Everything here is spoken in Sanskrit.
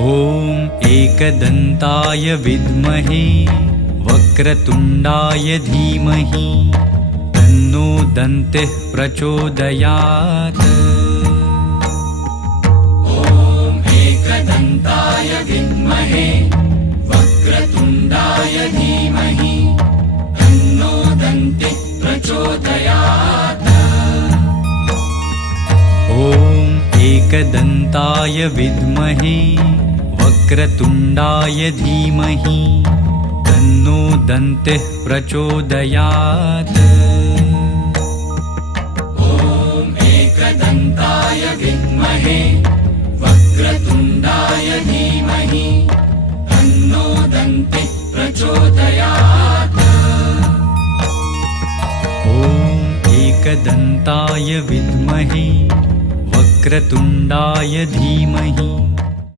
ॐ एकदन्ताय विद्महे वक्रतुण्डाय धीमहि तन्नो दन्तिः प्रचोदयात्। ॐ एकदन्ताय विद्महे वक्रतुण्डाय धीमहि तन्नो दन्तिः प्रचोदयात्। ॐ एकदन्ताय विद्महे वक्रतुण्डाय धीमहि तन्नो दन्तिः प्रचोदयात्। ॐ एकदन्ताय विद्महे वक्रतुण्डाय धीमहि तन्नो दन्तिः प्रचोदयात्। ॐ एकदन्ताय विद्महे वक्रतुण्डाय धीमहि